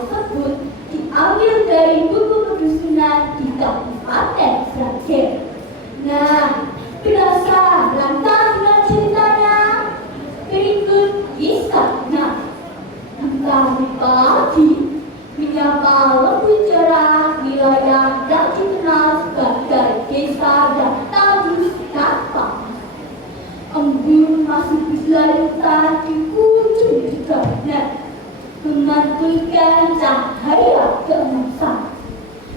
tersebut diambil dari buku pedusunan di Kabupaten Sragen. Nah, penasaran dengan ceritanya? Berikut kisahnya. Tadi pagi, menyapa lembu cerah wilayah yang dikenal sebagai desa yang tandus tanpa. Embun masih berlayutan di ujung dedaunan, memantulkan cahaya keemasan.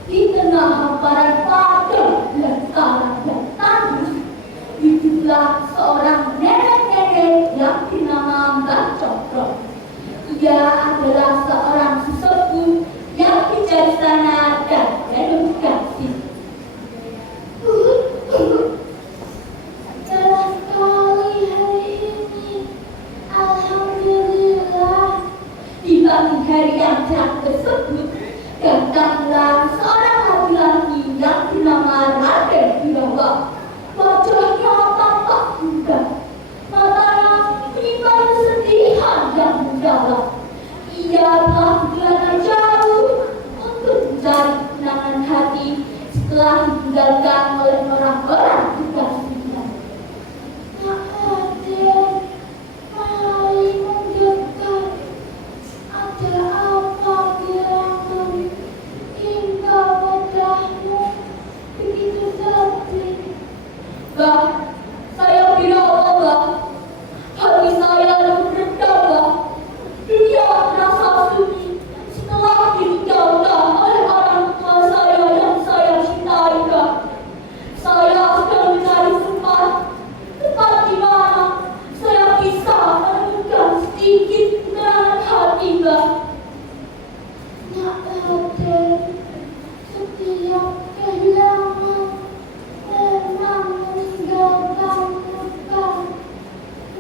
Di tengah hamparan padang dan karang yang tandus, hiduplah seorang nenek-nenek yang bernama Mbak Cokro. Ia adalah seorang sesepuh yang bijaksana dan penuh kasih. Cerah sekali hari ini. Alhamdulillah. Di pagi hari yang cerah tersebut, datanglah seorang laki-laki yang bernama Raden Birawa. Wajahnya tampak muda, matanya menyimpan kesedihan yang mendalam. Ia telah berjalan jauh untuk mencari ketenangan hati setelah ditinggalkan oleh orang-orang terkasihnya. Nak Raden, mari mendekat. Ada apa gerangan? Hingga wajahmu begitu sedih. Bah, saya Birawa, Bah. Hati saya redam, Bah. Dunia terasa sunyi setelah ditinggalkan oleh orang tua saya yang saya cintai, Bah. Saya sedang mencari tempat di mana saya bisa menemukan sedikit ketenangan hati, Bah. Nak Raden, setiap kehilangan memang meninggalkan luka.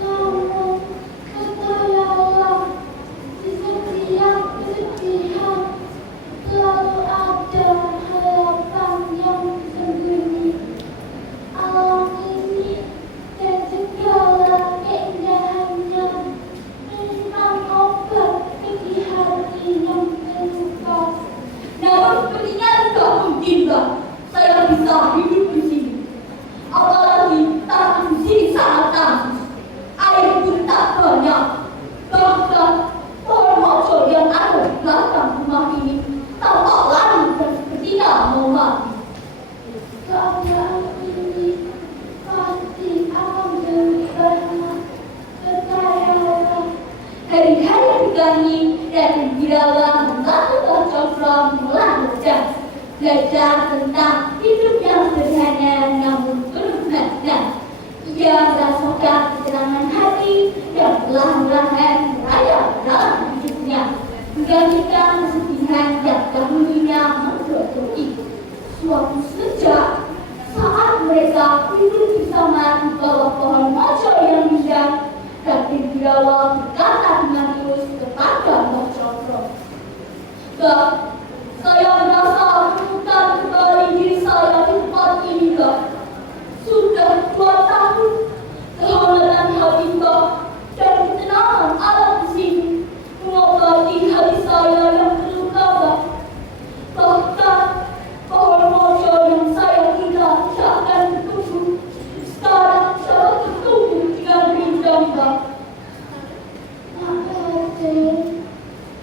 Namun percayalah, di setiap kesedihan selalu ada harapan yang tersembunyi. Alam ini dan segala keindahannya memang obat bagi hati yang terluka. Namun sepertinya tidak mungkin, Bah. Saya bisa hidup di sini. Apalagi tanah di sini sangat tandus. Air pun tak banyak. Bahkan pohon mojo yang ada di belakang rumah ini tampak layu dan sepertinya mau mati. Keadaan ini pasti akan berubahnya. Percayalah. Hari-hari berganti dan Birawa membantu Mbah Cokro mengolah belajar tentang hidup yang sederhana namun penuh makna. Ia merasakan ketenangan hati yang perlahan-lahan merayap dalam hidupnya, menggantikan kesedihan yang dahulunya menggerogoti. Suatu sejak saat mereka duduk bersama di bawah pohon mojo yang indah, Raden Birawa berkata dengan tulus kepada Mbah Cokro, "Bah, saya merasa menemukan kembali diri saya di tempat ini, Bah. Sudah 2 tahun kehangatan hati Bah dan ketenangan alam di sini mengobati hati saya yang terluka, Bah. Bahkan pohon mojo yang saya kira tidak akan bertumbuh sekarang dapat bertumbuh dengan rindang, Bah." Nak Raden,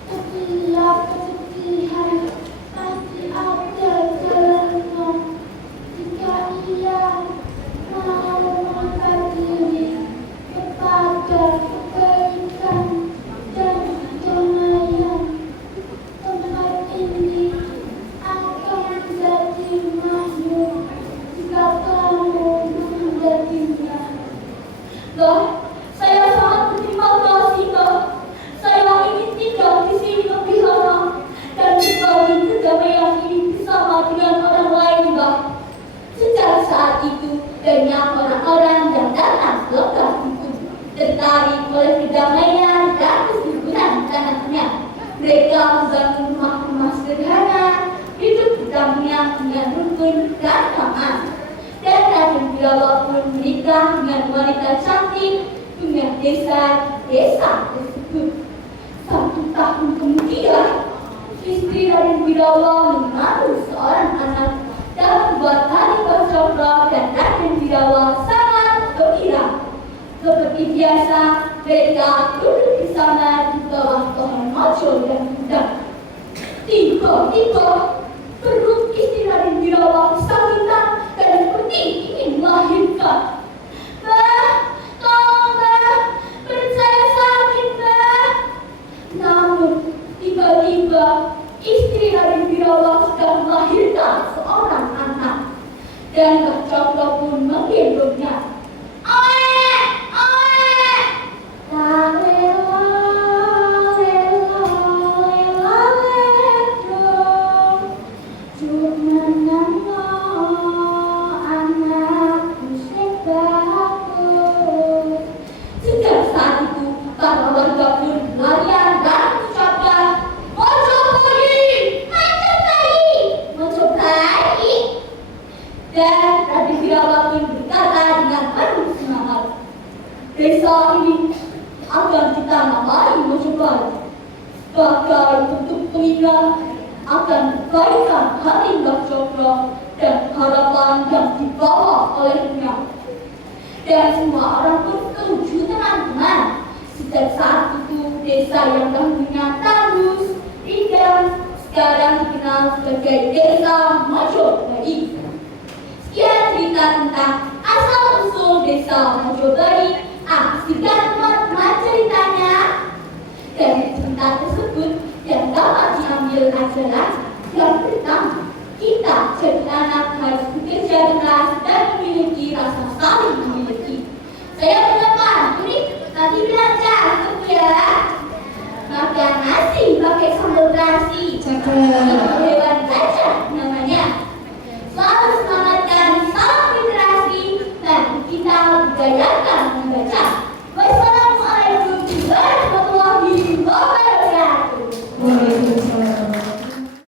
setiap kesedihan pasti ada jalannya. Jika ia mau mengangkat diri kepada kebaikan dan kedamaian, tempat ini akan menjadi makmur jika kamu menghadapinya. Bah, saya sangat berterima kasih, Bah. Saya ingin tinggal di sini lebih lama dan berbagi kedamaian ini bersama dengan orang lain, Bah. Sejak saat itu, banyak orang-orang yang datang ke lokasi itu tertarik oleh kedamaian dan kesuburan tanahnya. Mereka membangun rumah-rumah sederhana, hidup berdampingan dengan rukun dan aman. Dan Raden Birawa pun menikah dengan wanita cantik dengan desa tersebut. 1 tahun kemudian, Wirawa mengaku seorang anak dan membuat Tari Cokro dan Raden Wirawa sangat gembira. Seperti biasa, mereka duduk di sana di bawah pohon mojo dan udang. Tiba-tiba, perut istri Raden Wirawa kesakitan dan seperti ingin melahirkan. Mbak, tolong Mbak, perut saya sakit Mbak. Namun, tiba-tiba, istri Raden Wirawa sudah melahirkan seorang anak. Dan Mbak Cokro pun menggendongnya. Sejak saat itu, para warga pun berlarian dan mengucapkan, Mojopahit, Majapahit, Majapahit. Dan Raden Wirawa pun berkata dengan penuh semangat, desa ini akan kita namai Mojopahit sebagai bentuk pengingat akan kebaikan hati Mbah Cokro dan harapan yang dibawa olehnya. Dan semua orang pun setuju teman-teman. Sejak saat itu, desa yang dahulunya tandus, rindang, sekarang dikenal sebagai Desa Mojopahit. Sekian cerita tentang asal-usul Desa Mojopahit. Aslikan teman-teman ceritanya. Dari cerita tersebut yang dapat diambil ajaran yang pertama, kita jadi anak harus bekerja keras dan memiliki rasa saling